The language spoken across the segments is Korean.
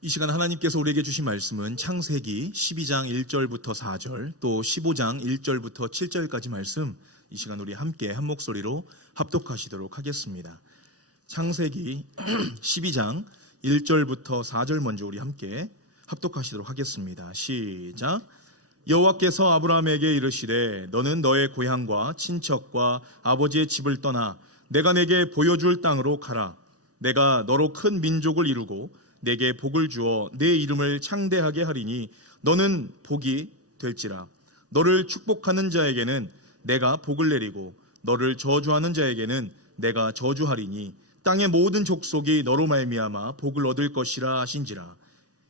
이 시간 하나님께서 우리에게 주신 말씀은 창세기 12장 1절부터 4절 또 15장 1절부터 7절까지 말씀, 이 시간 우리 함께 한 목소리로 합독하시도록 하겠습니다. 창세기 12장 1절부터 4절 먼저 우리 함께 합독하시도록 하겠습니다. 시작. 여호와께서 아브라함에게 이르시되 너는 너의 고향과 친척과 아버지의 집을 떠나 내가 내게 보여줄 땅으로 가라. 내가 너로 큰 민족을 이루고 내게 복을 주어 내 이름을 창대하게 하리니 너는 복이 될지라. 너를 축복하는 자에게는 내가 복을 내리고 너를 저주하는 자에게는 내가 저주하리니 땅의 모든 족속이 너로 말미암아 복을 얻을 것이라 하신지라.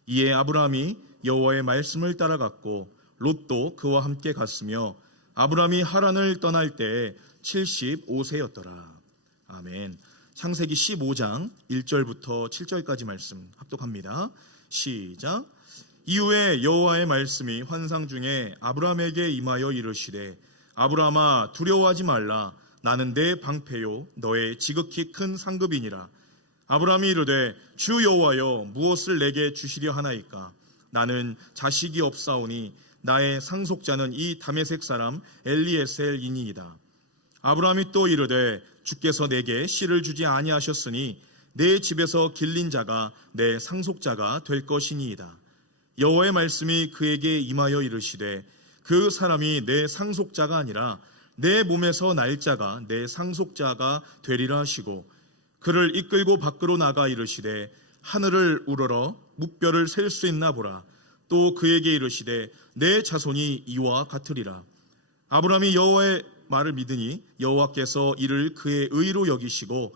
이에 아브라함이 여호와의 말씀을 따라갔고 롯도 그와 함께 갔으며 아브라함이 하란을 떠날 때에 75세였더라. 아멘. 창세기 15장 1절부터 7절까지 말씀 합독합니다. 시작. 이후에 여호와의 말씀이 환상 중에 아브라함에게 임하여 이르시되 아브라함아 두려워하지 말라. 나는 내 방패요 너의 지극히 큰 상급이니라. 아브라함이 이르되 주 여호와여 무엇을 내게 주시려 하나이까. 나는 자식이 없사오니 나의 상속자는 이 다메섹 사람 엘리에셀이니이다. 아브라함이 또 이르되 주께서 내게 씨를 주지 아니하셨으니 내 집에서 길린 자가 내 상속자가 될 것이니이다. 여호와의 말씀이 그에게 임하여 이르시되 그 사람이 내 상속자가 아니라 내 몸에서 날 자가 내 상속자가 되리라 하시고 그를 이끌고 밖으로 나가 이르시되 하늘을 우러러 무뼈를 셀 수 있나 보라. 또 그에게 이르시되 내 자손이 이와 같으리라. 아브라함이 여호와의 말을 믿으니 여호와께서 이를 그의 의로 여기시고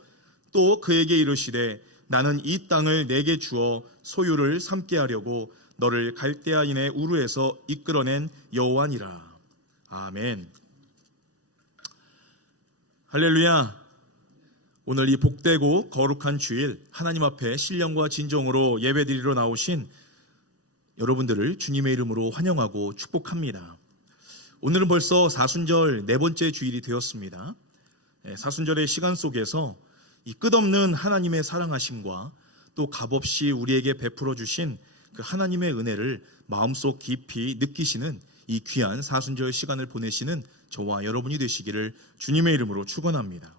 또 그에게 이르시되 나는 이 땅을 내게 주어 소유를 삼게 하려고 너를 갈대아인의 우르에서 이끌어낸 여호와니라. 아멘. 할렐루야. 오늘 이 복되고 거룩한 주일 하나님 앞에 신령과 진정으로 예배드리러 나오신 여러분들을 주님의 이름으로 환영하고 축복합니다. 오늘은 벌써 사순절 네 번째 주일이 되었습니다. 사순절의 시간 속에서 이 끝없는 하나님의 사랑하심과 또 값없이 우리에게 베풀어 주신 그 하나님의 은혜를 마음속 깊이 느끼시는 이 귀한 사순절 시간을 보내시는 저와 여러분이 되시기를 주님의 이름으로 축원합니다.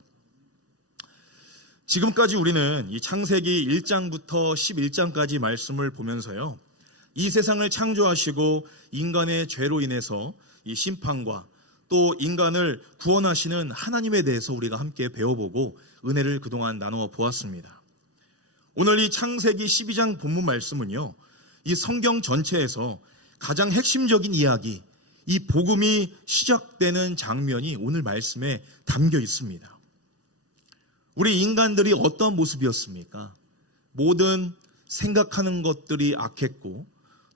지금까지 우리는 이 창세기 1장부터 11장까지 말씀을 보면서요, 이 세상을 창조하시고 인간의 죄로 인해서 이 심판과 또 인간을 구원하시는 하나님에 대해서 우리가 함께 배워보고 은혜를 그동안 나누어 보았습니다. 오늘 이 창세기 12장 본문 말씀은요, 이 성경 전체에서 가장 핵심적인 이야기, 이 복음이 시작되는 장면이 오늘 말씀에 담겨 있습니다. 우리 인간들이 어떤 모습이었습니까? 모든 생각하는 것들이 악했고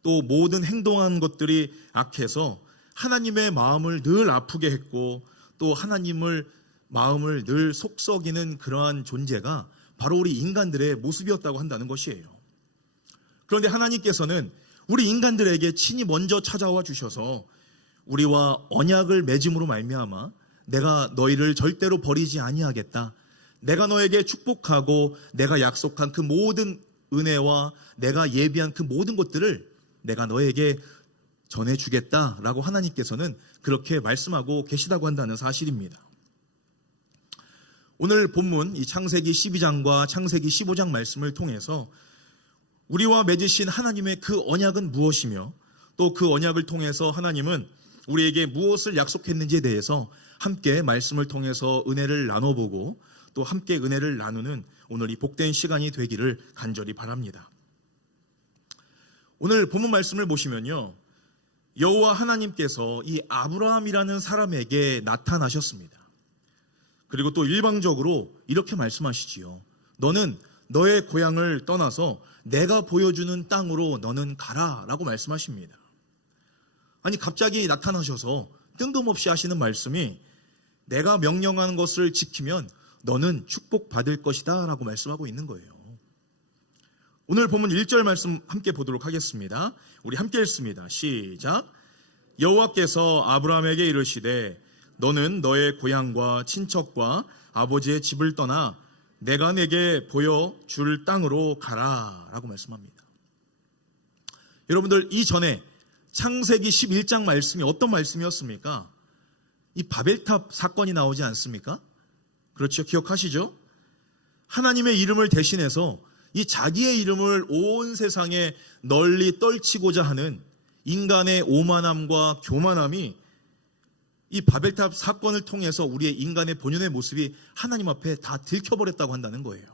또 모든 행동하는 것들이 악해서 하나님의 마음을 늘 아프게 했고 또 하나님을 마음을 늘 속썩이는 그러한 존재가 바로 우리 인간들의 모습이었다고 한다는 것이에요. 그런데 하나님께서는 우리 인간들에게 친히 먼저 찾아와 주셔서 우리와 언약을 맺음으로 말미암아 내가 너희를 절대로 버리지 아니하겠다. 내가 너에게 축복하고 내가 약속한 그 모든 은혜와 내가 예비한 그 모든 것들을 내가 너에게 전해주겠다라고 하나님께서는 그렇게 말씀하고 계시다고 한다는 사실입니다. 오늘 본문 이 창세기 12장과 창세기 15장 말씀을 통해서 우리와 맺으신 하나님의 그 언약은 무엇이며 또 그 언약을 통해서 하나님은 우리에게 무엇을 약속했는지에 대해서 함께 말씀을 통해서 은혜를 나눠보고 또 함께 은혜를 나누는 오늘 이 복된 시간이 되기를 간절히 바랍니다. 오늘 본문 말씀을 보시면요, 여호와 하나님께서 이 아브라함이라는 사람에게 나타나셨습니다. 그리고 또 일방적으로 이렇게 말씀하시지요. 너는 너의 고향을 떠나서 내가 보여주는 땅으로 너는 가라 라고 말씀하십니다. 아니 갑자기 나타나셔서 뜬금없이 하시는 말씀이 내가 명령하는 것을 지키면 너는 축복받을 것이다 라고 말씀하고 있는 거예요. 오늘 본문 1절 말씀 함께 보도록 하겠습니다. 우리 함께 읽습니다. 시작. 여호와께서 아브라함에게 이르시되 너는 너의 고향과 친척과 아버지의 집을 떠나 내가 내게 보여줄 땅으로 가라 라고 말씀합니다. 여러분들 이전에 창세기 11장 말씀이 어떤 말씀이었습니까? 이 바벨탑 사건이 나오지 않습니까? 그렇죠. 기억하시죠? 하나님의 이름을 대신해서 이 자기의 이름을 온 세상에 널리 떨치고자 하는 인간의 오만함과 교만함이 이 바벨탑 사건을 통해서 우리의 인간의 본연의 모습이 하나님 앞에 다 들켜버렸다고 한다는 거예요.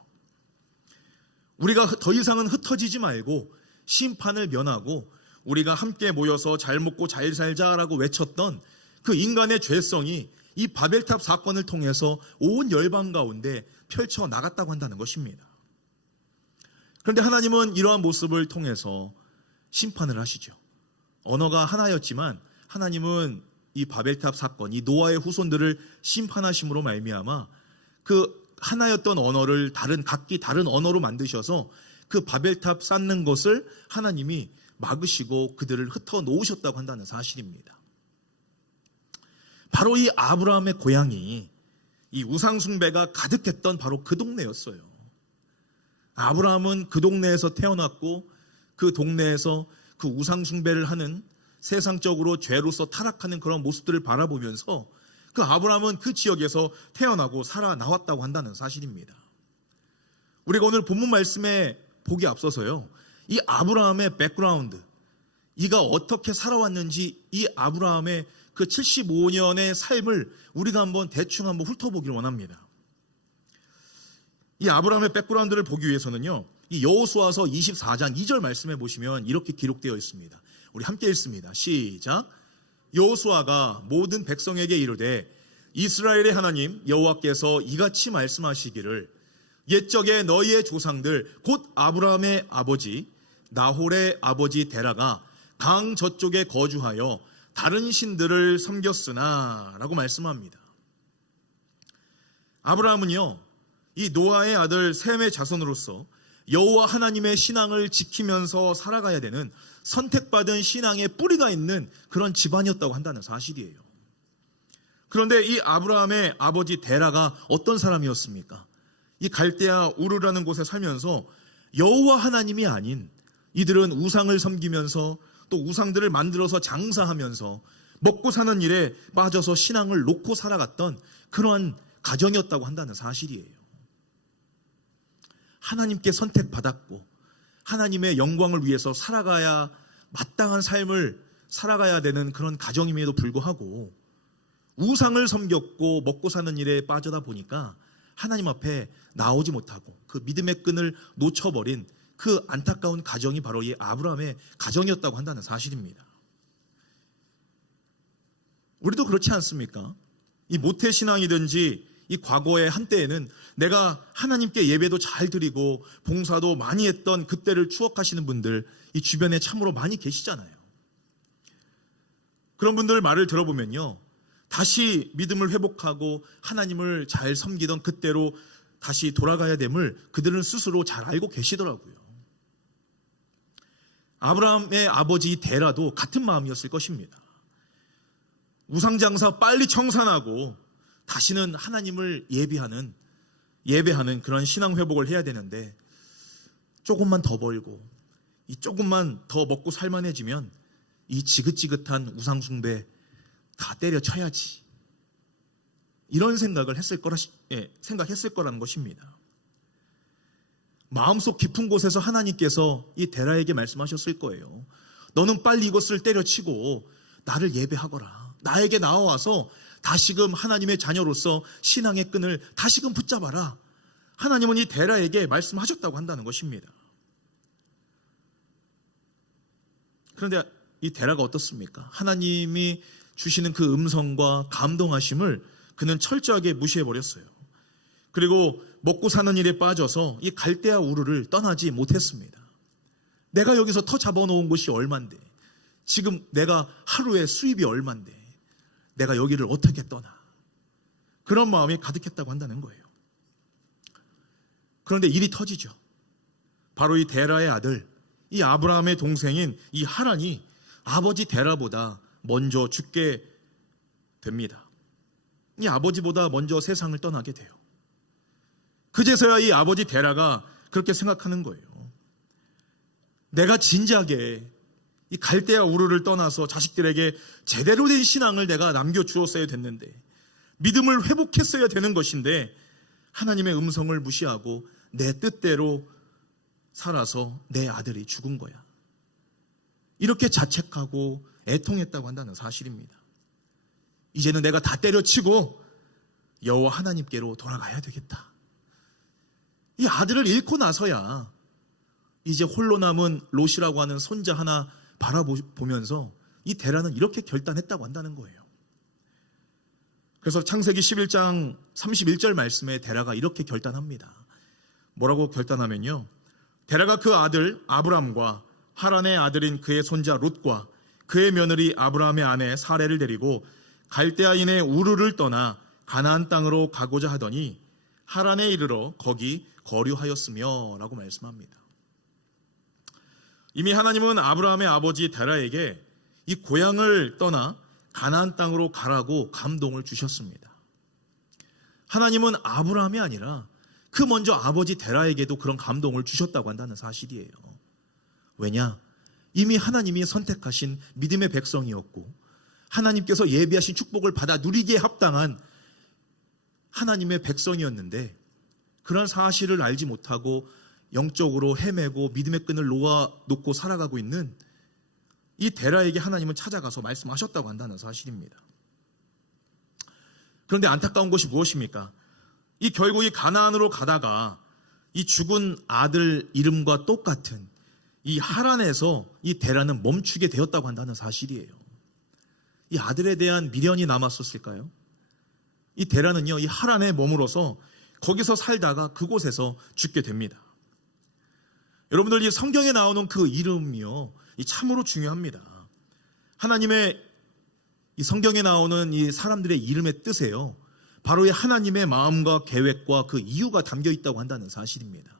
우리가 더 이상은 흩어지지 말고 심판을 면하고 우리가 함께 모여서 잘 먹고 잘 살자라고 외쳤던 그 인간의 죄성이 이 바벨탑 사건을 통해서 온 열방 가운데 펼쳐나갔다고 한다는 것입니다. 그런데 하나님은 이러한 모습을 통해서 심판을 하시죠. 언어가 하나였지만 하나님은 이 바벨탑 사건, 이 노아의 후손들을 심판하심으로 말미암아 그 하나였던 언어를 각기 다른 언어로 만드셔서 그 바벨탑 쌓는 것을 하나님이 막으시고 그들을 흩어 놓으셨다고 한다는 사실입니다. 바로 이 아브라함의 고향이 이 우상 숭배가 가득했던 바로 그 동네였어요. 아브라함은 그 동네에서 태어났고 그 동네에서 그 우상 숭배를 하는 세상적으로 죄로서 타락하는 그런 모습들을 바라보면서 그 아브라함은 그 지역에서 태어나고 살아나왔다고 한다는 사실입니다. 우리가 오늘 본문 말씀에 보기 앞서서요, 이 아브라함의 백그라운드, 이가 어떻게 살아왔는지 이 아브라함의 그 75년의 삶을 우리가 한번 대충 한번 훑어보기를 원합니다. 이 아브라함의 백그라운드를 보기 위해서는요, 이 여호수아서 24장 2절 말씀에 보시면 이렇게 기록되어 있습니다. 우리 함께 읽습니다. 시작. 여호수아가 모든 백성에게 이르되 이스라엘의 하나님 여호와께서 이같이 말씀하시기를 옛적에 너희의 조상들 곧 아브라함의 아버지 나홀의 아버지 데라가 강 저쪽에 거주하여 다른 신들을 섬겼으나 라고 말씀합니다. 아브라함은요, 이 노아의 아들 셈의 자손으로서 여호와 하나님의 신앙을 지키면서 살아가야 되는 선택받은 신앙의 뿌리가 있는 그런 집안이었다고 한다는 사실이에요. 그런데 이 아브라함의 아버지 데라가 어떤 사람이었습니까? 이 갈대아 우르라는 곳에 살면서 여호와 하나님이 아닌 이들은 우상을 섬기면서 또 우상들을 만들어서 장사하면서 먹고 사는 일에 빠져서 신앙을 놓고 살아갔던 그러한 가정이었다고 한다는 사실이에요. 하나님께 선택받았고 하나님의 영광을 위해서 살아가야 마땅한 삶을 살아가야 되는 그런 가정임에도 불구하고 우상을 섬겼고 먹고 사는 일에 빠져다 보니까 하나님 앞에 나오지 못하고 그 믿음의 끈을 놓쳐버린 그 안타까운 가정이 바로 이 아브라함의 가정이었다고 한다는 사실입니다. 우리도 그렇지 않습니까? 이 모태신앙이든지 이 과거의 한때에는 내가 하나님께 예배도 잘 드리고 봉사도 많이 했던 그때를 추억하시는 분들 이 주변에 참으로 많이 계시잖아요. 그런 분들 말을 들어보면요, 다시 믿음을 회복하고 하나님을 잘 섬기던 그때로 다시 돌아가야 됨을 그들은 스스로 잘 알고 계시더라고요. 아브라함의 아버지 데라도 같은 마음이었을 것입니다. 우상장사 빨리 청산하고 다시는 하나님을 예배하는 그런 신앙 회복을 해야 되는데 조금만 더 벌고 이 조금만 더 먹고 살만해지면 이 지긋지긋한 우상 숭배 다 때려쳐야지, 이런 생각을 생각했을 거라는 것입니다. 마음속 깊은 곳에서 하나님께서 이 데라에게 말씀하셨을 거예요. 너는 빨리 이것을 때려치고 나를 예배하거라. 나에게 나와서 다시금 하나님의 자녀로서 신앙의 끈을 다시금 붙잡아라. 하나님은 이 데라에게 말씀하셨다고 한다는 것입니다. 그런데 이 데라가 어떻습니까? 하나님이 주시는 그 음성과 감동하심을 그는 철저하게 무시해버렸어요. 그리고 먹고 사는 일에 빠져서 이 갈대아 우르를 떠나지 못했습니다. 내가 여기서 터 잡아놓은 곳이 얼만데, 지금 내가 하루에 수입이 얼만데 내가 여기를 어떻게 떠나, 그런 마음이 가득했다고 한다는 거예요. 그런데 일이 터지죠. 바로 이 데라의 아들, 이 아브라함의 동생인 이 하란이 아버지 데라보다 먼저 죽게 됩니다. 이 아버지보다 먼저 세상을 떠나게 돼요. 그제서야 이 아버지 데라가 그렇게 생각하는 거예요. 내가 진작에 이 갈대아 우르를 떠나서 자식들에게 제대로 된 신앙을 내가 남겨주었어야 됐는데, 믿음을 회복했어야 되는 것인데 하나님의 음성을 무시하고 내 뜻대로 살아서 내 아들이 죽은 거야. 이렇게 자책하고 애통했다고 한다는 사실입니다. 이제는 내가 다 때려치고 여호와 하나님께로 돌아가야 되겠다. 이 아들을 잃고 나서야 이제 홀로 남은 롯이라고 하는 손자 하나 바라보면서 이 데라는 이렇게 결단했다고 한다는 거예요. 그래서 창세기 11장 31절 말씀에 데라가 이렇게 결단합니다. 뭐라고 결단하면요, 데라가 그 아들 아브람과 하란의 아들인 그의 손자 롯과 그의 며느리 아브라함의 아내 사레를 데리고 갈대아인의 우르를 떠나 가나안 땅으로 가고자 하더니 하란에 이르러 거기 거류하였으며 라고 말씀합니다. 이미 하나님은 아브라함의 아버지 데라에게 이 고향을 떠나 가나안 땅으로 가라고 감동을 주셨습니다. 하나님은 아브라함이 아니라 그 먼저 아버지 데라에게도 그런 감동을 주셨다고 한다는 사실이에요. 왜냐? 이미 하나님이 선택하신 믿음의 백성이었고 하나님께서 예비하신 축복을 받아 누리기에 합당한 하나님의 백성이었는데, 그런 사실을 알지 못하고 영적으로 헤매고 믿음의 끈을 놓아놓고 살아가고 있는 이 데라에게 하나님은 찾아가서 말씀하셨다고 한다는 사실입니다. 그런데 안타까운 것이 무엇입니까? 이 결국 이 가나안으로 가다가 이 죽은 아들 이름과 똑같은 이 하란에서 이 데라는 멈추게 되었다고 한다는 사실이에요. 이 아들에 대한 미련이 남았었을까요? 이 데라는요, 이 하란에 머물어서 거기서 살다가 그곳에서 죽게 됩니다. 여러분들, 이 성경에 나오는 그 이름이요, 이 참으로 중요합니다. 하나님의 이 성경에 나오는 이 사람들의 이름의 뜻에요, 바로 이 하나님의 마음과 계획과 그 이유가 담겨 있다고 한다는 사실입니다.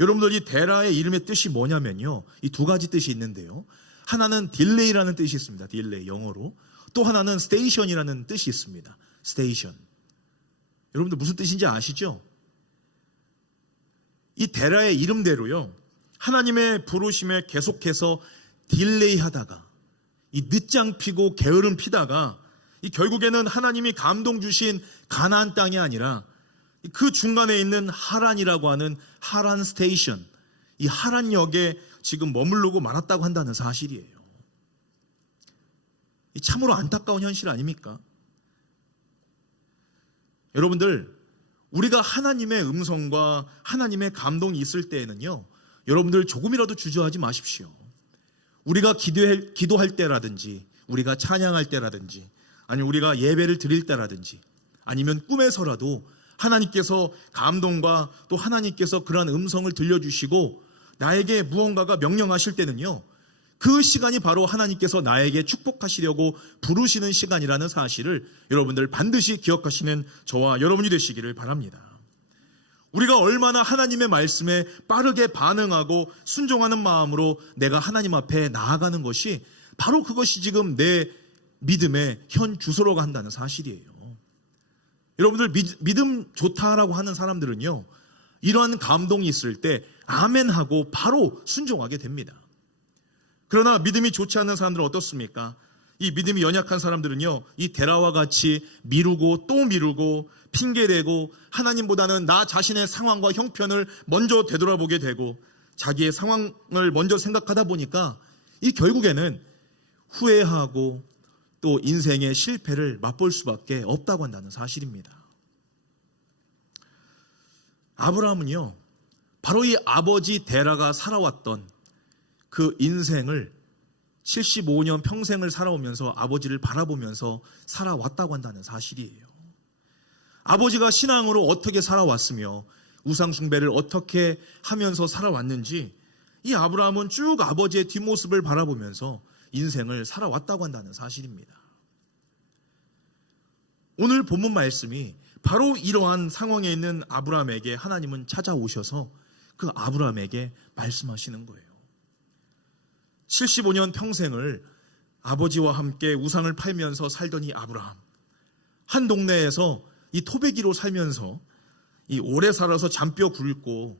여러분들, 이 데라의 이름의 뜻이 뭐냐면요, 이 두 가지 뜻이 있는데요, 하나는 딜레이라는 뜻이 있습니다. 딜레이, 영어로. 또 하나는 스테이션이라는 뜻이 있습니다. 스테이션. 여러분들 무슨 뜻인지 아시죠? 이 데라의 이름대로요, 하나님의 부르심에 계속해서 딜레이 하다가 이 늦장 피고 게으름 피다가 이 결국에는 하나님이 감동 주신 가나안 땅이 아니라 그 중간에 있는 하란이라고 하는 하란 스테이션, 이 하란역에 지금 머무르고 말았다고 한다는 사실이에요. 이 참으로 안타까운 현실 아닙니까? 여러분들, 우리가 하나님의 음성과 하나님의 감동이 있을 때에는요, 여러분들 조금이라도 주저하지 마십시오. 우리가 기도할 때라든지, 우리가 찬양할 때라든지, 아니면 우리가 예배를 드릴 때라든지, 아니면 꿈에서라도 하나님께서 감동과 또 하나님께서 그러한 음성을 들려주시고 나에게 무언가가 명령하실 때는요, 그 시간이 바로 하나님께서 나에게 축복하시려고 부르시는 시간이라는 사실을 여러분들 반드시 기억하시는 저와 여러분이 되시기를 바랍니다. 우리가 얼마나 하나님의 말씀에 빠르게 반응하고 순종하는 마음으로 내가 하나님 앞에 나아가는 것이 바로 그것이 지금 내 믿음의 현 주소로가 한다는 사실이에요. 여러분들, 믿음 좋다라고 하는 사람들은요, 이러한 감동이 있을 때 아멘하고 바로 순종하게 됩니다. 그러나 믿음이 좋지 않은 사람들은 어떻습니까? 이 믿음이 연약한 사람들은요, 이 데라와 같이 미루고 또 미루고 핑계대고 하나님보다는 나 자신의 상황과 형편을 먼저 되돌아보게 되고 자기의 상황을 먼저 생각하다 보니까 이 결국에는 후회하고 또 인생의 실패를 맛볼 수밖에 없다고 한다는 사실입니다. 아브라함은요, 바로 이 아버지 데라가 살아왔던 그 인생을 75년 평생을 살아오면서 아버지를 바라보면서 살아왔다고 한다는 사실이에요. 아버지가 신앙으로 어떻게 살아왔으며 우상 숭배를 어떻게 하면서 살아왔는지 이 아브라함은 쭉 아버지의 뒷모습을 바라보면서 인생을 살아왔다고 한다는 사실입니다. 오늘 본문 말씀이 바로 이러한 상황에 있는 아브라함에게 하나님은 찾아오셔서 그 아브라함에게 말씀하시는 거예요. 75년 평생을 아버지와 함께 우상을 팔면서 살던 이 아브라함, 한 동네에서 이 토배기로 살면서 이 오래 살아서 잔뼈 굵고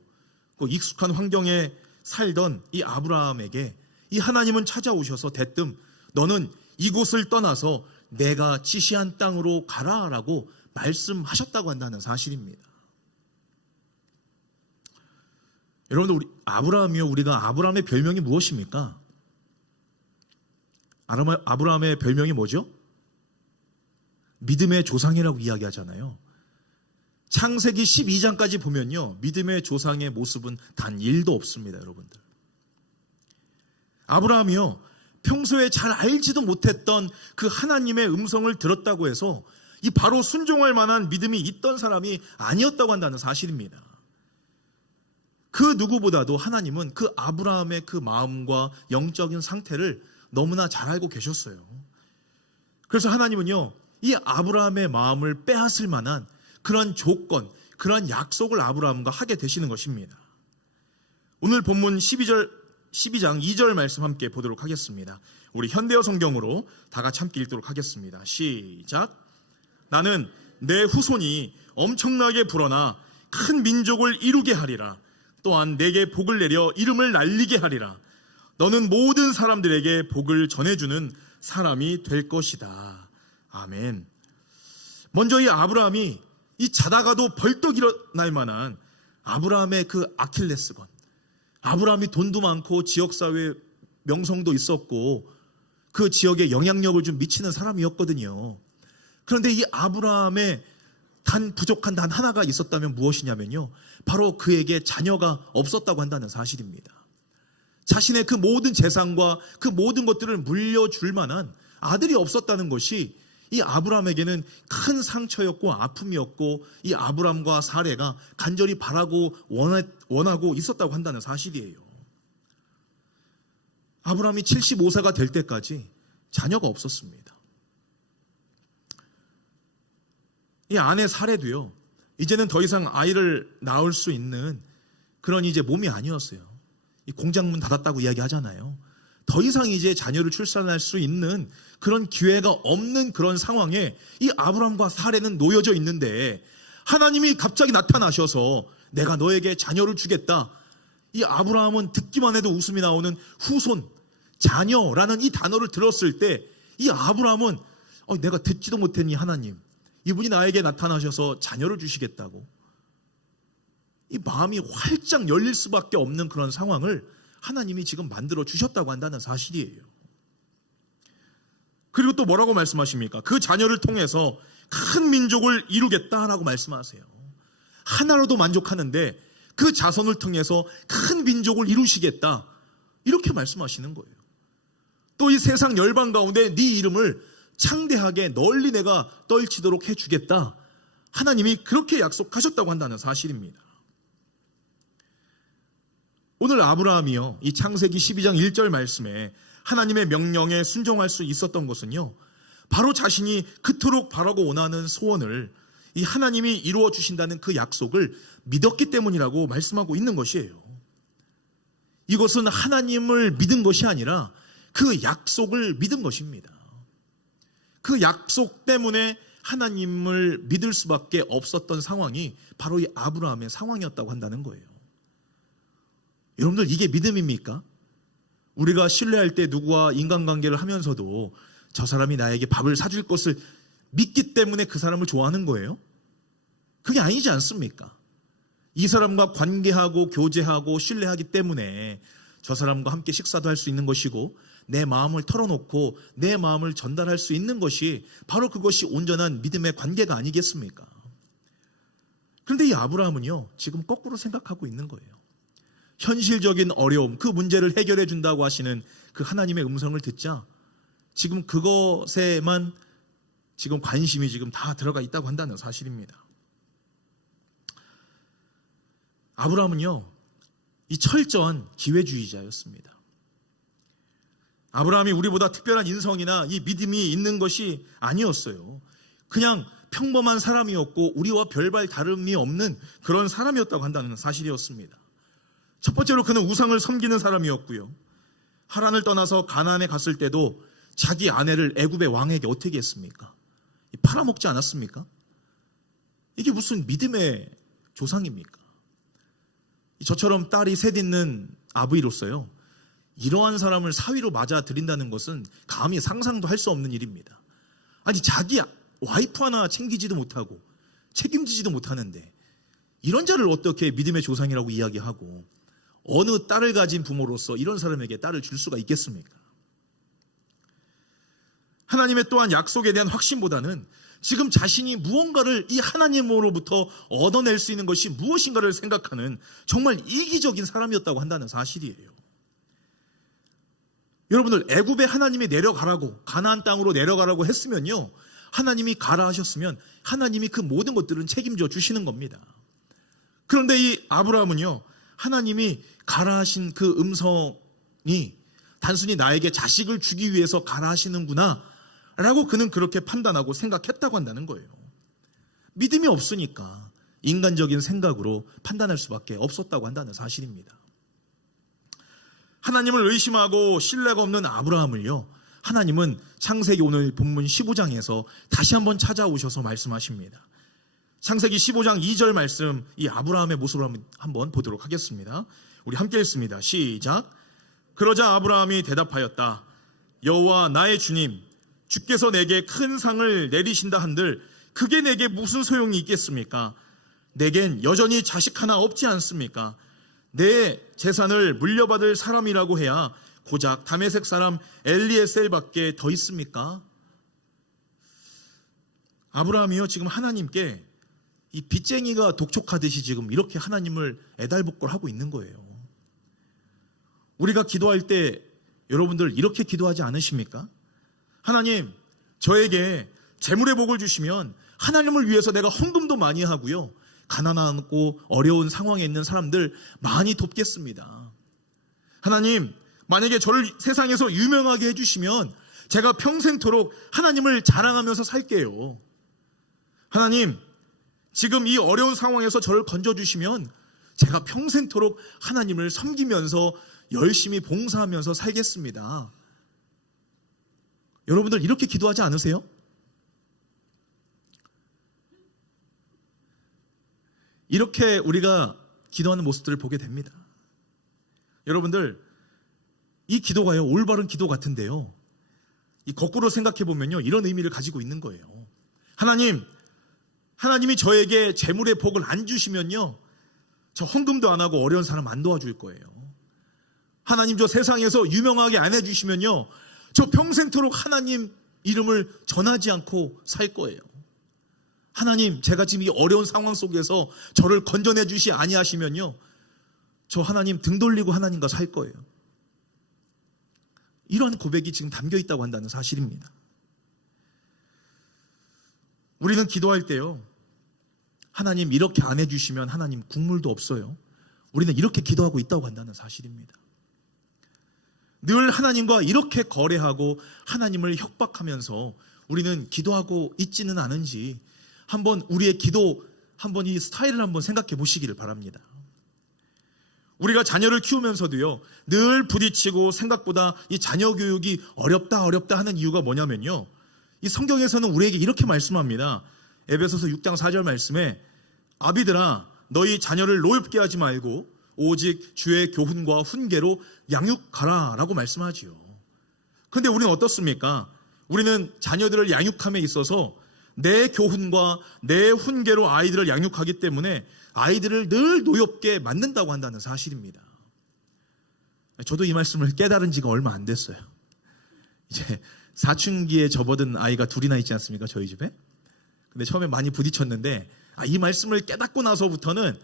익숙한 환경에 살던 이 아브라함에게 이 하나님은 찾아오셔서 대뜸 너는 이곳을 떠나서 내가 지시한 땅으로 가라라고 말씀하셨다고 한다는 사실입니다. 여러분들, 아브라함이요, 우리가 아브라함의 별명이 무엇입니까? 아브라함의 별명이 뭐죠? 믿음의 조상이라고 이야기하잖아요. 창세기 12장까지 보면요, 믿음의 조상의 모습은 단 1도 없습니다, 여러분들. 아브라함이요, 평소에 잘 알지도 못했던 그 하나님의 음성을 들었다고 해서 이 바로 순종할 만한 믿음이 있던 사람이 아니었다고 한다는 사실입니다. 그 누구보다도 하나님은 그 아브라함의 그 마음과 영적인 상태를 너무나 잘 알고 계셨어요. 그래서 하나님은요, 이 아브라함의 마음을 빼앗을 만한 그런 조건, 그런 약속을 아브라함과 하게 되시는 것입니다. 오늘 본문 12장 2절 말씀 함께 보도록 하겠습니다. 우리 현대어 성경으로 다 같이 함께 읽도록 하겠습니다. 시작. 나는 내 후손이 엄청나게 불어나 큰 민족을 이루게 하리라. 또한 내게 복을 내려 이름을 날리게 하리라. 너는 모든 사람들에게 복을 전해주는 사람이 될 것이다. 아멘. 먼저 이 아브라함이 이 자다가도 벌떡 일어날 만한 아브라함의 그 아킬레스건, 아브라함이 돈도 많고 지역사회 명성도 있었고 그 지역에 영향력을 좀 미치는 사람이었거든요. 그런데 이 아브라함의 부족한 단 하나가 있었다면 무엇이냐면요, 바로 그에게 자녀가 없었다고 한다는 사실입니다. 자신의 그 모든 재산과 그 모든 것들을 물려줄 만한 아들이 없었다는 것이 이 아브라함에게는 큰 상처였고 아픔이었고, 이 아브라함과 사레가 간절히 바라고 원하고 있었다고 한다는 사실이에요. 아브라함이 75세가 될 때까지 자녀가 없었습니다. 이 아내 사레도요, 이제는 더 이상 아이를 낳을 수 있는 그런 이제 몸이 아니었어요. 이 공장문 닫았다고 이야기하잖아요. 더 이상 이제 자녀를 출산할 수 있는 그런 기회가 없는 그런 상황에 이 아브라함과 사레는 놓여져 있는데, 하나님이 갑자기 나타나셔서 내가 너에게 자녀를 주겠다. 이 아브라함은 듣기만 해도 웃음이 나오는 후손, 자녀라는 이 단어를 들었을 때 이 아브라함은 내가 듣지도 못했니 하나님, 이분이 나에게 나타나셔서 자녀를 주시겠다고, 이 마음이 활짝 열릴 수밖에 없는 그런 상황을 하나님이 지금 만들어 주셨다고 한다는 사실이에요. 그리고 또 뭐라고 말씀하십니까? 그 자녀를 통해서 큰 민족을 이루겠다라고 말씀하세요. 하나로도 만족하는데 그 자손을 통해서 큰 민족을 이루시겠다, 이렇게 말씀하시는 거예요. 또 이 세상 열방 가운데 네 이름을 창대하게 널리 내가 떨치도록 해주겠다, 하나님이 그렇게 약속하셨다고 한다는 사실입니다. 오늘 아브라함이요, 이 창세기 12장 1절 말씀에 하나님의 명령에 순종할 수 있었던 것은요, 바로 자신이 그토록 바라고 원하는 소원을 이 하나님이 이루어 주신다는 그 약속을 믿었기 때문이라고 말씀하고 있는 것이에요. 이것은 하나님을 믿은 것이 아니라 그 약속을 믿은 것입니다. 그 약속 때문에 하나님을 믿을 수밖에 없었던 상황이 바로 이 아브라함의 상황이었다고 한다는 거예요. 여러분들, 이게 믿음입니까? 우리가 신뢰할 때 누구와 인간관계를 하면서도 저 사람이 나에게 밥을 사줄 것을 믿기 때문에 그 사람을 좋아하는 거예요? 그게 아니지 않습니까? 이 사람과 관계하고 교제하고 신뢰하기 때문에 저 사람과 함께 식사도 할 수 있는 것이고, 내 마음을 털어놓고 내 마음을 전달할 수 있는 것이 바로 그것이 온전한 믿음의 관계가 아니겠습니까? 그런데 이 아브라함은요, 지금 거꾸로 생각하고 있는 거예요. 현실적인 어려움, 그 문제를 해결해 준다고 하시는 그 하나님의 음성을 듣자 지금 그것에만 지금 관심이 지금 다 들어가 있다고 한다는 사실입니다. 아브라함은요, 이 철저한 기회주의자였습니다. 아브라함이 우리보다 특별한 인성이나 이 믿음이 있는 것이 아니었어요. 그냥 평범한 사람이었고 우리와 별반 다름이 없는 그런 사람이었다고 한다는 사실이었습니다. 첫 번째로 그는 우상을 섬기는 사람이었고요, 하란을 떠나서 가나안에 갔을 때도 자기 아내를 애굽의 왕에게 어떻게 했습니까? 팔아먹지 않았습니까? 이게 무슨 믿음의 조상입니까? 저처럼 딸이 셋 있는 아부이로서요, 이러한 사람을 사위로 맞아들인다는 것은 감히 상상도 할 수 없는 일입니다. 아니, 자기 와이프 하나 챙기지도 못하고 책임지지도 못하는데 이런 자를 어떻게 믿음의 조상이라고 이야기하고 어느 딸을 가진 부모로서 이런 사람에게 딸을 줄 수가 있겠습니까? 하나님의 또한 약속에 대한 확신보다는 지금 자신이 무언가를 이 하나님으로부터 얻어낼 수 있는 것이 무엇인가를 생각하는 정말 이기적인 사람이었다고 한다는 사실이에요. 여러분들, 애굽에 하나님이 내려가라고, 가나안 땅으로 내려가라고 했으면요, 하나님이 가라 하셨으면 하나님이 그 모든 것들은 책임져 주시는 겁니다. 그런데 이 아브라함은요, 하나님이 가라 하신 그 음성이 단순히 나에게 자식을 주기 위해서 가라 하시는구나 라고 그는 그렇게 판단하고 생각했다고 한다는 거예요. 믿음이 없으니까 인간적인 생각으로 판단할 수밖에 없었다고 한다는 사실입니다. 하나님을 의심하고 신뢰가 없는 아브라함을요, 하나님은 창세기 오늘 본문 15장에서 다시 한번 찾아오셔서 말씀하십니다. 창세기 15장 2절 말씀, 이 아브라함의 모습을 한번 보도록 하겠습니다. 우리 함께 읽습니다. 시작. 그러자 아브라함이 대답하였다. 여호와 나의 주님, 주께서 내게 큰 상을 내리신다 한들 그게 내게 무슨 소용이 있겠습니까? 내겐 여전히 자식 하나 없지 않습니까? 내 재산을 물려받을 사람이라고 해야 고작 다메섹 사람 엘리에셀밖에 더 있습니까? 아브라함이요, 지금 하나님께 이 빚쟁이가 독촉하듯이 지금 이렇게 하나님을 애달복걸하고 있는 거예요. 우리가 기도할 때 여러분들 이렇게 기도하지 않으십니까? 하나님, 저에게 재물의 복을 주시면 하나님을 위해서 내가 헌금도 많이 하고요, 가난하고 어려운 상황에 있는 사람들 많이 돕겠습니다. 하나님, 만약에 저를 세상에서 유명하게 해주시면 제가 평생토록 하나님을 자랑하면서 살게요. 하나님, 지금 이 어려운 상황에서 저를 건져주시면 제가 평생토록 하나님을 섬기면서 열심히 봉사하면서 살겠습니다. 여러분들 이렇게 기도하지 않으세요? 이렇게 우리가 기도하는 모습들을 보게 됩니다. 여러분들, 이 기도가요, 올바른 기도 같은데요, 이 거꾸로 생각해 보면요, 이런 의미를 가지고 있는 거예요. 하나님이 저에게 재물의 복을 안 주시면요, 저 헌금도 안 하고 어려운 사람 안 도와줄 거예요. 하나님, 저 세상에서 유명하게 안 해주시면요, 저 평생토록 하나님 이름을 전하지 않고 살 거예요. 하나님, 제가 지금 이 어려운 상황 속에서 저를 건져내 주시 아니하시면요, 저 하나님 등 돌리고 하나님과 살 거예요. 이러한 고백이 지금 담겨 있다고 한다는 사실입니다. 우리는 기도할 때요, 하나님 이렇게 안 해주시면 하나님 국물도 없어요. 우리는 이렇게 기도하고 있다고 한다는 사실입니다. 늘 하나님과 이렇게 거래하고 하나님을 협박하면서 우리는 기도하고 있지는 않은지 한번 우리의 기도, 한번 이 스타일을 한번 생각해 보시기를 바랍니다. 우리가 자녀를 키우면서도요, 늘 부딪히고 생각보다 이 자녀 교육이 어렵다 하는 이유가 뭐냐면요, 이 성경에서는 우리에게 이렇게 말씀합니다. 에베소서 6장 4절 말씀에 아비들아, 너희 자녀를 노엽게 하지 말고 오직 주의 교훈과 훈계로 양육하라 라고 말씀하지요. 그런데 우리는 어떻습니까? 우리는 자녀들을 양육함에 있어서 내 교훈과 내 훈계로 아이들을 양육하기 때문에 아이들을 늘 노엽게 만든다고 한다는 사실입니다. 저도 이 말씀을 깨달은 지가 얼마 안 됐어요. 이제 사춘기에 접어든 아이가 둘이나 있지 않습니까, 저희 집에? 근데 처음에 많이 부딪혔는데, 이 말씀을 깨닫고 나서부터는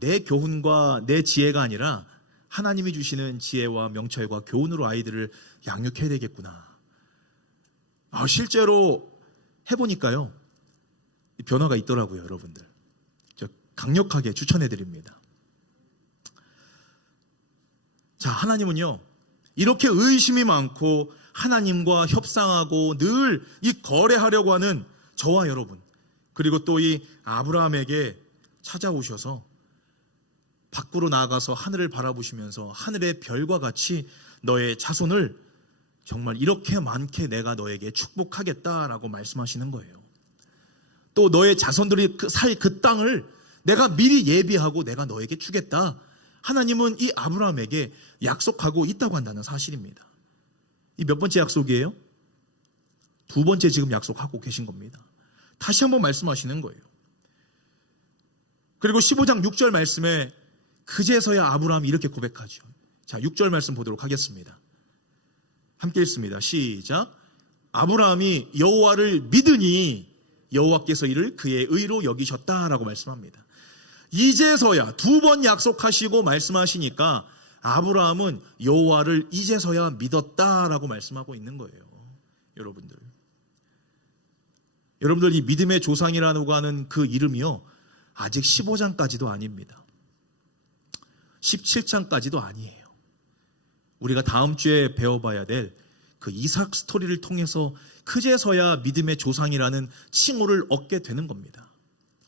내 교훈과 내 지혜가 아니라 하나님이 주시는 지혜와 명철과 교훈으로 아이들을 양육해야 되겠구나. 실제로 해보니까요, 변화가 있더라고요, 여러분들. 저 강력하게 추천해드립니다. 자, 하나님은요, 이렇게 의심이 많고 하나님과 협상하고 늘 이 거래하려고 하는 저와 여러분, 그리고 또 이 아브라함에게 찾아오셔서 밖으로 나아가서 하늘을 바라보시면서 하늘의 별과 같이 너의 자손을 정말 이렇게 많게 내가 너에게 축복하겠다라고 말씀하시는 거예요. 또 너의 자손들이 살 그 땅을 내가 미리 예비하고 내가 너에게 주겠다 하나님은 이 아브라함에게 약속하고 있다고 한다는 사실입니다. 이 몇 번째 약속이에요? 두 번째 지금 약속하고 계신 겁니다. 다시 한번 말씀하시는 거예요. 그리고 15장 6절 말씀에 그제서야 아브라함이 이렇게 고백하죠. 자, 6절 말씀 보도록 하겠습니다. 함께 읽습니다. 시작. 아브라함이 여호와를 믿으니 여호와께서 이를 그의 의로 여기셨다라고 말씀합니다. 이제서야 두 번 약속하시고 말씀하시니까 아브라함은 여호와를 이제서야 믿었다라고 말씀하고 있는 거예요. 여러분들 이 믿음의 조상이라고 하는 그 이름이요, 아직 15장까지도 아닙니다. 17장까지도 아니에요. 우리가 다음 주에 배워봐야 될 그 이삭 스토리를 통해서 그제서야 믿음의 조상이라는 칭호를 얻게 되는 겁니다.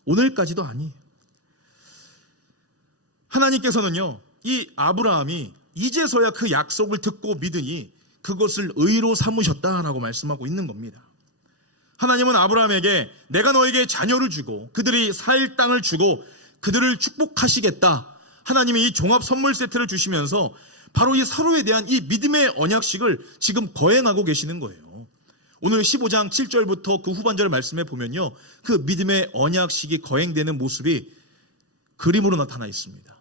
오늘까지도 아니에요. 하나님께서는요, 이 아브라함이 이제서야 그 약속을 듣고 믿으니 그것을 의로 삼으셨다라고 말씀하고 있는 겁니다. 하나님은 아브라함에게 내가 너에게 자녀를 주고 그들이 살 땅을 주고 그들을 축복하시겠다. 하나님이 이 종합 선물 세트를 주시면서 바로 이 서로에 대한 이 믿음의 언약식을 지금 거행하고 계시는 거예요. 오늘 15장 7절부터 그 후반절 말씀에 보면요, 그 믿음의 언약식이 거행되는 모습이 그림으로 나타나 있습니다.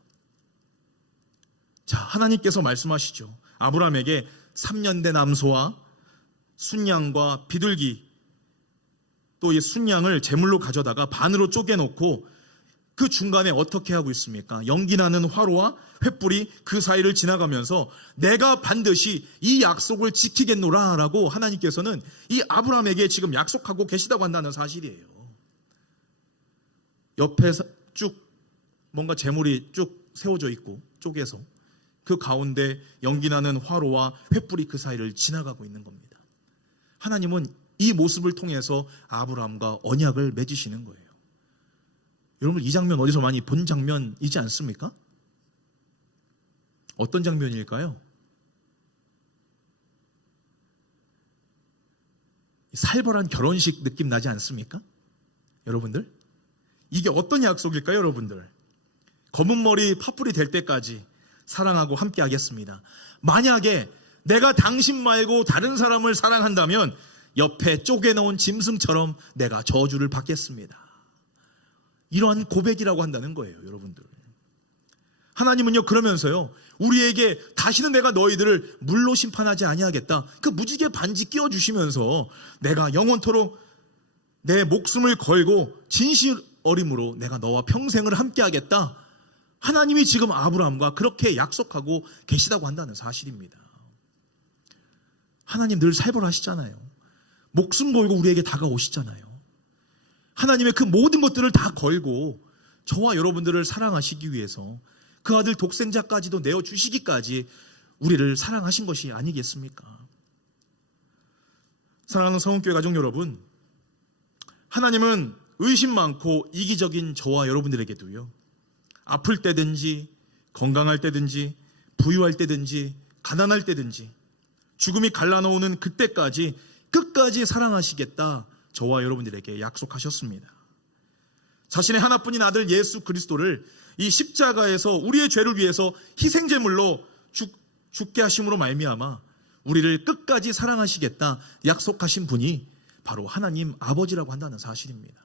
자, 하나님께서 말씀하시죠. 아브라함에게 3년 된 암소와 순양과 비둘기, 또 이 순양을 제물로 가져다가 반으로 쪼개놓고 그 중간에 어떻게 하고 있습니까? 연기나는 화로와 횃불이 그 사이를 지나가면서 내가 반드시 이 약속을 지키겠노라 라고 하나님께서는 이 아브라함에게 지금 약속하고 계시다고 한다는 사실이에요. 옆에 쭉 뭔가 제물이 쭉 세워져 있고 쪼개서 그 가운데 연기나는 화로와 횃불이 그 사이를 지나가고 있는 겁니다. 하나님은 이 모습을 통해서 아브라함과 언약을 맺으시는 거예요. 여러분, 이 장면 어디서 많이 본 장면이지 않습니까? 어떤 장면일까요? 살벌한 결혼식 느낌 나지 않습니까? 여러분들? 이게 어떤 약속일까요, 여러분들? 검은 머리 팥불이 될 때까지 사랑하고 함께 하겠습니다. 만약에 내가 당신 말고 다른 사람을 사랑한다면 옆에 쪼개놓은 짐승처럼 내가 저주를 받겠습니다. 이러한 고백이라고 한다는 거예요, 여러분들. 하나님은요, 그러면서요, 우리에게 다시는 내가 너희들을 물로 심판하지 아니하겠다. 그 무지개 반지 끼워주시면서 내가 영원토록 내 목숨을 걸고 진실 어림으로 내가 너와 평생을 함께 하겠다. 하나님이 지금 아브라함과 그렇게 약속하고 계시다고 한다는 사실입니다. 하나님 늘 살벌하시잖아요. 목숨 걸고 우리에게 다가오시잖아요. 하나님의 그 모든 것들을 다 걸고 저와 여러분들을 사랑하시기 위해서 그 아들 독생자까지도 내어주시기까지 우리를 사랑하신 것이 아니겠습니까? 사랑하는 성은교회 가족 여러분, 하나님은 의심 많고 이기적인 저와 여러분들에게도요, 아플 때든지 건강할 때든지 부유할 때든지 가난할 때든지 죽음이 갈라놓는 그때까지 끝까지 사랑하시겠다, 저와 여러분들에게 약속하셨습니다. 자신의 하나뿐인 아들 예수 그리스도를 이 십자가에서 우리의 죄를 위해서 희생제물로 죽게 하심으로 말미암아 우리를 끝까지 사랑하시겠다 약속하신 분이 바로 하나님 아버지라고 한다는 사실입니다.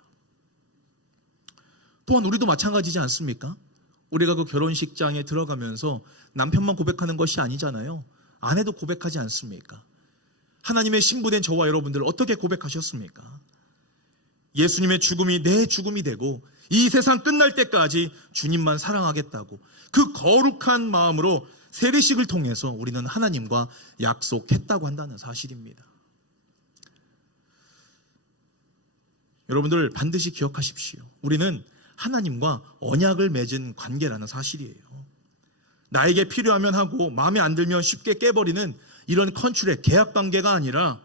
또한 우리도 마찬가지지 않습니까? 우리가 그 결혼식장에 들어가면서 남편만 고백하는 것이 아니잖아요. 아내도 고백하지 않습니까? 하나님의 신부된 저와 여러분들 어떻게 고백하셨습니까? 예수님의 죽음이 내 죽음이 되고 이 세상 끝날 때까지 주님만 사랑하겠다고 그 거룩한 마음으로 세례식을 통해서 우리는 하나님과 약속했다고 한다는 사실입니다. 여러분들 반드시 기억하십시오. 우리는 하나님과 언약을 맺은 관계라는 사실이에요. 나에게 필요하면 하고 마음에 안 들면 쉽게 깨버리는 이런 컨트랙, 계약 관계가 아니라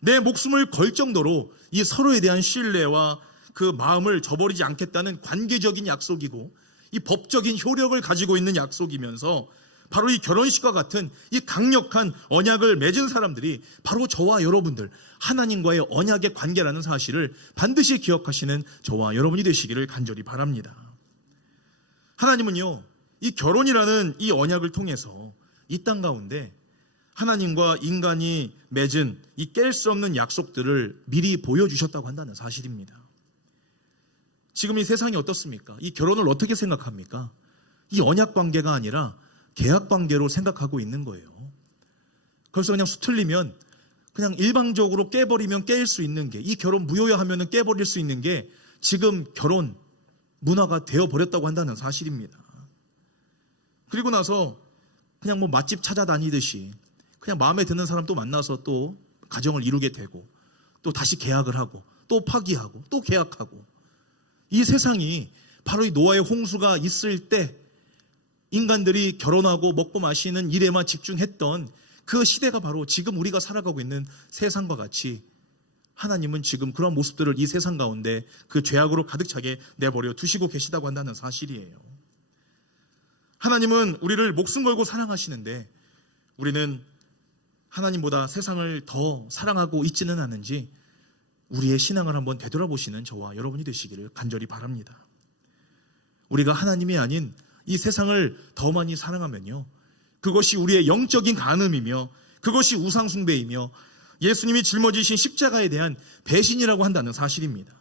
내 목숨을 걸 정도로 이 서로에 대한 신뢰와 그 마음을 저버리지 않겠다는 관계적인 약속이고 이 법적인 효력을 가지고 있는 약속이면서 바로 이 결혼식과 같은 이 강력한 언약을 맺은 사람들이 바로 저와 여러분들, 하나님과의 언약의 관계라는 사실을 반드시 기억하시는 저와 여러분이 되시기를 간절히 바랍니다. 하나님은요, 이 결혼이라는 이 언약을 통해서 이 땅 가운데 하나님과 인간이 맺은 이 깰 수 없는 약속들을 미리 보여주셨다고 한다는 사실입니다. 지금 이 세상이 어떻습니까? 이 결혼을 어떻게 생각합니까? 이 언약 관계가 아니라 계약 관계로 생각하고 있는 거예요. 그래서 그냥 수틀리면 그냥 일방적으로 깨버리면 깰 수 있는 게, 이 결혼 무효화하면 깨버릴 수 있는 게 지금 결혼 문화가 되어버렸다고 한다는 사실입니다. 그리고 나서 그냥 뭐 맛집 찾아다니듯이 그냥 마음에 드는 사람 또 만나서 또 가정을 이루게 되고 또 다시 계약을 하고 또 파기하고 또 계약하고, 이 세상이 바로 이 노아의 홍수가 있을 때 인간들이 결혼하고 먹고 마시는 일에만 집중했던 그 시대가 바로 지금 우리가 살아가고 있는 세상과 같이, 하나님은 지금 그런 모습들을 이 세상 가운데 그 죄악으로 가득 차게 내버려 두시고 계시다고 한다는 사실이에요. 하나님은 우리를 목숨 걸고 사랑하시는데 우리는 하나님보다 세상을 더 사랑하고 있지는 않은지 우리의 신앙을 한번 되돌아보시는 저와 여러분이 되시기를 간절히 바랍니다. 우리가 하나님이 아닌 이 세상을 더 많이 사랑하면요, 그것이 우리의 영적인 간음이며 그것이 우상숭배이며 예수님이 짊어지신 십자가에 대한 배신이라고 한다는 사실입니다.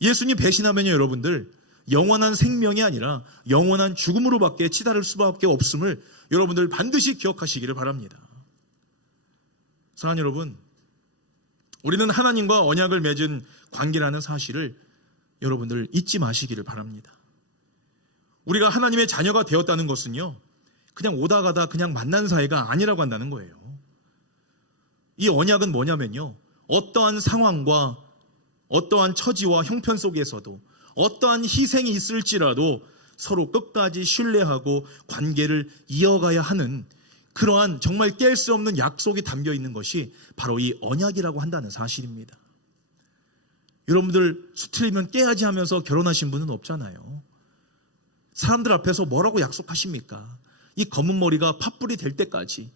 예수님 배신하면요, 여러분들 영원한 생명이 아니라 영원한 죽음으로밖에 치달을 수밖에 없음을 여러분들 반드시 기억하시기를 바랍니다. 사랑하는 여러분, 우리는 하나님과 언약을 맺은 관계라는 사실을 여러분들 잊지 마시기를 바랍니다. 우리가 하나님의 자녀가 되었다는 것은요, 그냥 오다 가다 그냥 만난 사이가 아니라고 한다는 거예요. 이 언약은 뭐냐면요, 어떠한 상황과 어떠한 처지와 형편 속에서도 어떠한 희생이 있을지라도 서로 끝까지 신뢰하고 관계를 이어가야 하는 그러한 정말 깰 수 없는 약속이 담겨 있는 것이 바로 이 언약이라고 한다는 사실입니다. 여러분들 수틀리면 깨야지 하면서 결혼하신 분은 없잖아요. 사람들 앞에서 뭐라고 약속하십니까? 이 검은 머리가 팥불이 될 때까지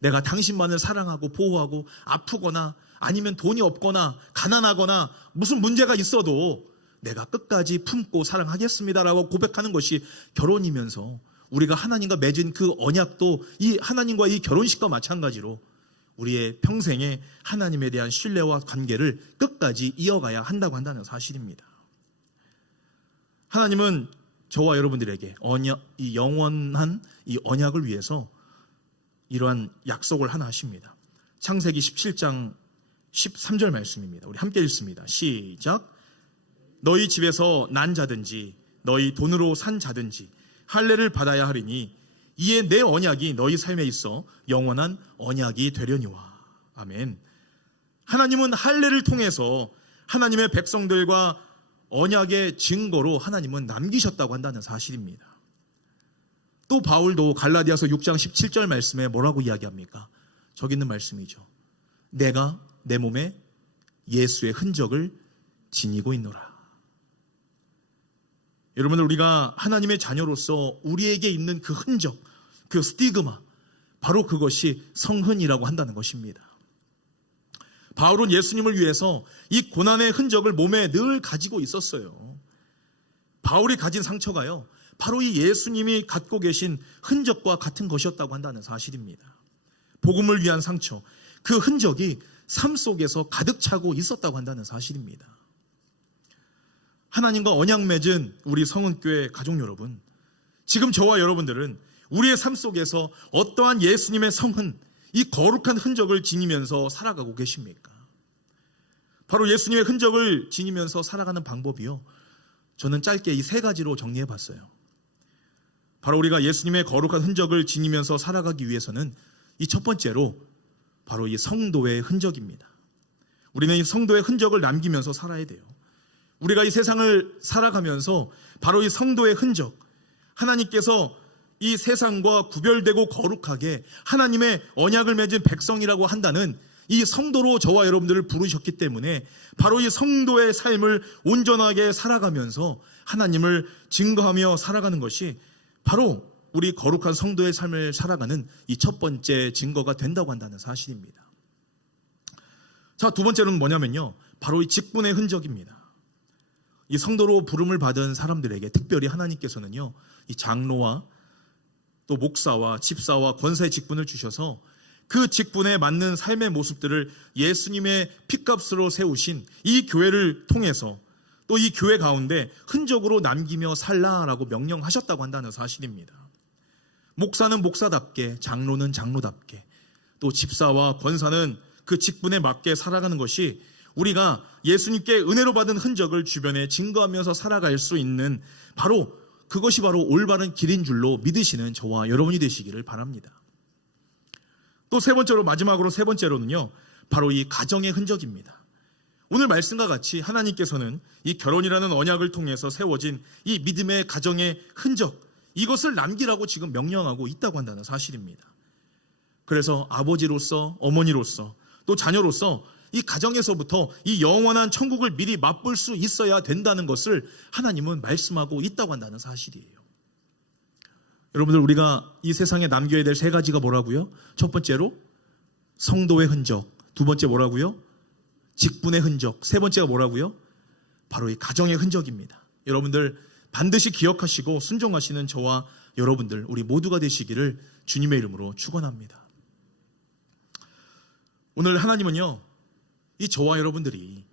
내가 당신만을 사랑하고 보호하고, 아프거나 아니면 돈이 없거나 가난하거나 무슨 문제가 있어도 내가 끝까지 품고 사랑하겠습니다라고 고백하는 것이 결혼이면서, 우리가 하나님과 맺은 그 언약도 이 하나님과 이 결혼식과 마찬가지로 우리의 평생에 하나님에 대한 신뢰와 관계를 끝까지 이어가야 한다고 한다는 사실입니다. 하나님은 저와 여러분들에게 이 영원한 이 언약을 위해서 이러한 약속을 하나 하십니다. 창세기 17장 13절 말씀입니다. 우리 함께 읽습니다. 시작. 너희 집에서 난 자든지 너희 돈으로 산 자든지 할례를 받아야 하리니 이에 내 언약이 너희 삶에 있어 영원한 언약이 되려니와. 아멘. 하나님은 할례를 통해서 하나님의 백성들과 언약의 증거로 하나님은 남기셨다고 한다는 사실입니다. 또 바울도 갈라디아서 6장 17절 말씀에 뭐라고 이야기합니까? 저기 있는 말씀이죠. 내가 내 몸에 예수의 흔적을 지니고 있노라. 여러분들, 우리가 하나님의 자녀로서 우리에게 있는 그 흔적, 그 스티그마, 바로 그것이 성흔이라고 한다는 것입니다. 바울은 예수님을 위해서 이 고난의 흔적을 몸에 늘 가지고 있었어요. 바울이 가진 상처가요, 바로 이 예수님이 갖고 계신 흔적과 같은 것이었다고 한다는 사실입니다. 복음을 위한 상처, 그 흔적이 삶 속에서 가득 차고 있었다고 한다는 사실입니다. 하나님과 언약 맺은 우리 성은교회 가족 여러분, 지금 저와 여러분들은 우리의 삶 속에서 어떠한 예수님의 성흔, 이 거룩한 흔적을 지니면서 살아가고 계십니까? 바로 예수님의 흔적을 지니면서 살아가는 방법이요, 저는 짧게 이 세 가지로 정리해 봤어요. 바로 우리가 예수님의 거룩한 흔적을 지니면서 살아가기 위해서는 이 첫 번째로 바로 이 성도의 흔적입니다. 우리는 이 성도의 흔적을 남기면서 살아야 돼요. 우리가 이 세상을 살아가면서 바로 이 성도의 흔적, 하나님께서 이 세상과 구별되고 거룩하게 하나님의 언약을 맺은 백성이라고 한다는 이 성도로 저와 여러분들을 부르셨기 때문에 바로 이 성도의 삶을 온전하게 살아가면서 하나님을 증거하며 살아가는 것이 바로 우리 거룩한 성도의 삶을 살아가는 이 첫 번째 증거가 된다고 한다는 사실입니다. 자, 두 번째는 뭐냐면요, 바로 이 직분의 흔적입니다. 이 성도로 부름을 받은 사람들에게 특별히 하나님께서는요, 이 장로와 또 목사와 집사와 권사의 직분을 주셔서 그 직분에 맞는 삶의 모습들을 예수님의 핏값으로 세우신 이 교회를 통해서 또 이 교회 가운데 흔적으로 남기며 살라라고 명령하셨다고 한다는 사실입니다. 목사는 목사답게, 장로는 장로답게, 또 집사와 권사는 그 직분에 맞게 살아가는 것이 우리가 예수님께 은혜로 받은 흔적을 주변에 증거하면서 살아갈 수 있는 그것이 바로 올바른 길인 줄로 믿으시는 저와 여러분이 되시기를 바랍니다. 또 마지막으로 세 번째로는요, 바로 이 가정의 흔적입니다. 오늘 말씀과 같이 하나님께서는 이 결혼이라는 언약을 통해서 세워진 이 믿음의 가정의 흔적, 이것을 남기라고 지금 명령하고 있다고 한다는 사실입니다. 그래서 아버지로서, 어머니로서, 또 자녀로서 이 가정에서부터 이 영원한 천국을 미리 맛볼 수 있어야 된다는 것을 하나님은 말씀하고 있다고 한다는 사실이에요. 여러분들, 우리가 이 세상에 남겨야 될 세 가지가 뭐라고요? 첫 번째로 성도의 흔적, 두 번째 뭐라고요? 직분의 흔적, 세 번째가 뭐라고요? 바로 이 가정의 흔적입니다. 여러분들 반드시 기억하시고 순종하시는 저와 여러분들, 우리 모두가 되시기를 주님의 이름으로 축원합니다. 오늘 하나님은요, 이 저와 여러분들이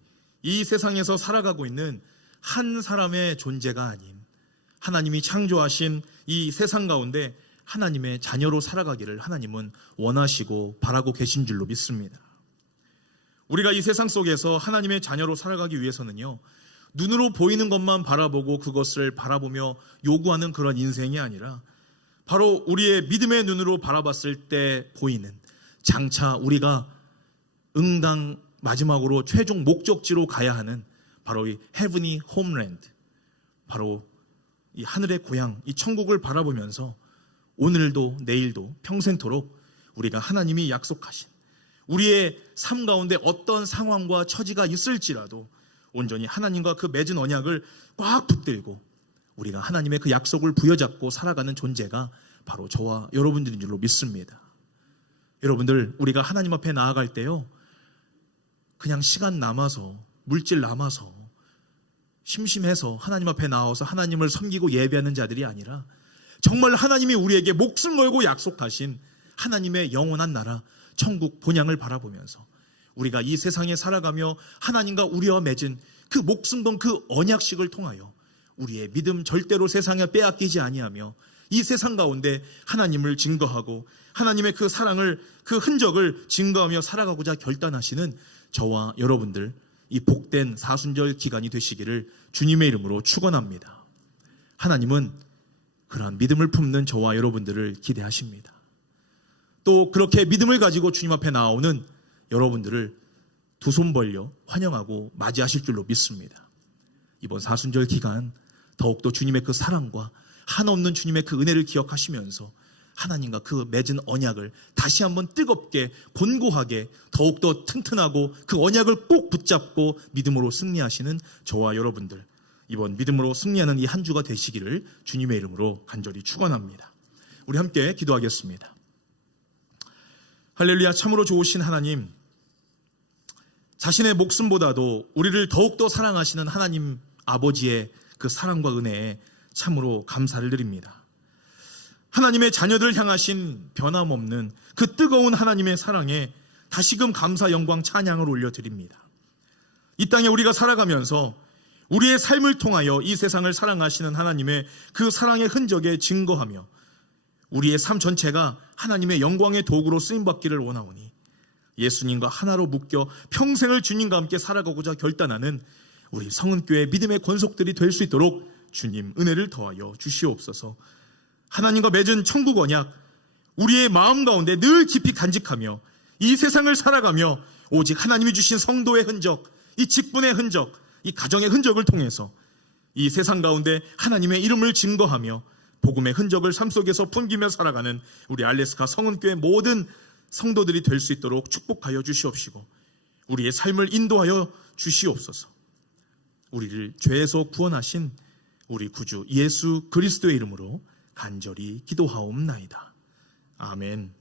이 세상에서 살아가고 있는 한 사람의 존재가 아닌 하나님이 창조하신 이 세상 가운데 하나님의 자녀로 살아가기를 하나님은 원하시고 바라고 계신 줄로 믿습니다. 우리가 이 세상 속에서 하나님의 자녀로 살아가기 위해서는요, 눈으로 보이는 것만 바라보고 그것을 바라보며 요구하는 그런 인생이 아니라 바로 우리의 믿음의 눈으로 바라봤을 때 보이는, 장차 우리가 응당 마지막으로 최종 목적지로 가야 하는 바로 이 Heavenly Homeland, 바로 이 하늘의 고향, 이 천국을 바라보면서 오늘도 내일도 평생토록 우리가 하나님이 약속하신 우리의 삶 가운데 어떤 상황과 처지가 있을지라도 온전히 하나님과 그 맺은 언약을 꽉 붙들고 우리가 하나님의 그 약속을 부여잡고 살아가는 존재가 바로 저와 여러분들인 줄로 믿습니다. 여러분들, 우리가 하나님 앞에 나아갈 때요, 그냥 시간 남아서, 물질 남아서, 심심해서 하나님 앞에 나와서 하나님을 섬기고 예배하는 자들이 아니라 정말 하나님이 우리에게 목숨 걸고 약속하신 하나님의 영원한 나라, 천국 본향을 바라보면서 우리가 이 세상에 살아가며 하나님과 우리와 맺은 그 목숨 건 그 언약식을 통하여 우리의 믿음 절대로 세상에 빼앗기지 아니하며 이 세상 가운데 하나님을 증거하고 하나님의 그 사랑을, 그 흔적을 증거하며 살아가고자 결단하시는 저와 여러분들, 이 복된 사순절 기간이 되시기를 주님의 이름으로 축원합니다. 하나님은 그러한 믿음을 품는 저와 여러분들을 기대하십니다. 또 그렇게 믿음을 가지고 주님 앞에 나오는 여러분들을 두 손 벌려 환영하고 맞이하실 줄로 믿습니다. 이번 사순절 기간 더욱더 주님의 그 사랑과 한없는 주님의 그 은혜를 기억하시면서 하나님과 그 맺은 언약을 다시 한번 뜨겁게 곤고하게 더욱더 튼튼하고 그 언약을 꼭 붙잡고 믿음으로 승리하시는 저와 여러분들, 이번 믿음으로 승리하는 이 한 주가 되시기를 주님의 이름으로 간절히 축원합니다. 우리 함께 기도하겠습니다. 할렐루야. 참으로 좋으신 하나님, 자신의 목숨보다도 우리를 더욱더 사랑하시는 하나님 아버지의 그 사랑과 은혜에 참으로 감사를 드립니다. 하나님의 자녀들 향하신 변함없는 그 뜨거운 하나님의 사랑에 다시금 감사, 영광, 찬양을 올려드립니다. 이 땅에 우리가 살아가면서 우리의 삶을 통하여 이 세상을 사랑하시는 하나님의 그 사랑의 흔적에 증거하며 우리의 삶 전체가 하나님의 영광의 도구로 쓰임받기를 원하오니 예수님과 하나로 묶여 평생을 주님과 함께 살아가고자 결단하는 우리 성은교회 믿음의 권속들이 될 수 있도록 주님 은혜를 더하여 주시옵소서. 하나님과 맺은 천국 언약, 우리의 마음 가운데 늘 깊이 간직하며 이 세상을 살아가며 오직 하나님이 주신 성도의 흔적, 이 직분의 흔적, 이 가정의 흔적을 통해서 이 세상 가운데 하나님의 이름을 증거하며 복음의 흔적을 삶 속에서 풍기며 살아가는 우리 알래스카 성은교회 모든 성도들이 될 수 있도록 축복하여 주시옵시고 우리의 삶을 인도하여 주시옵소서. 우리를 죄에서 구원하신 우리 구주 예수 그리스도의 이름으로 간절히 기도하옵나이다. 아멘.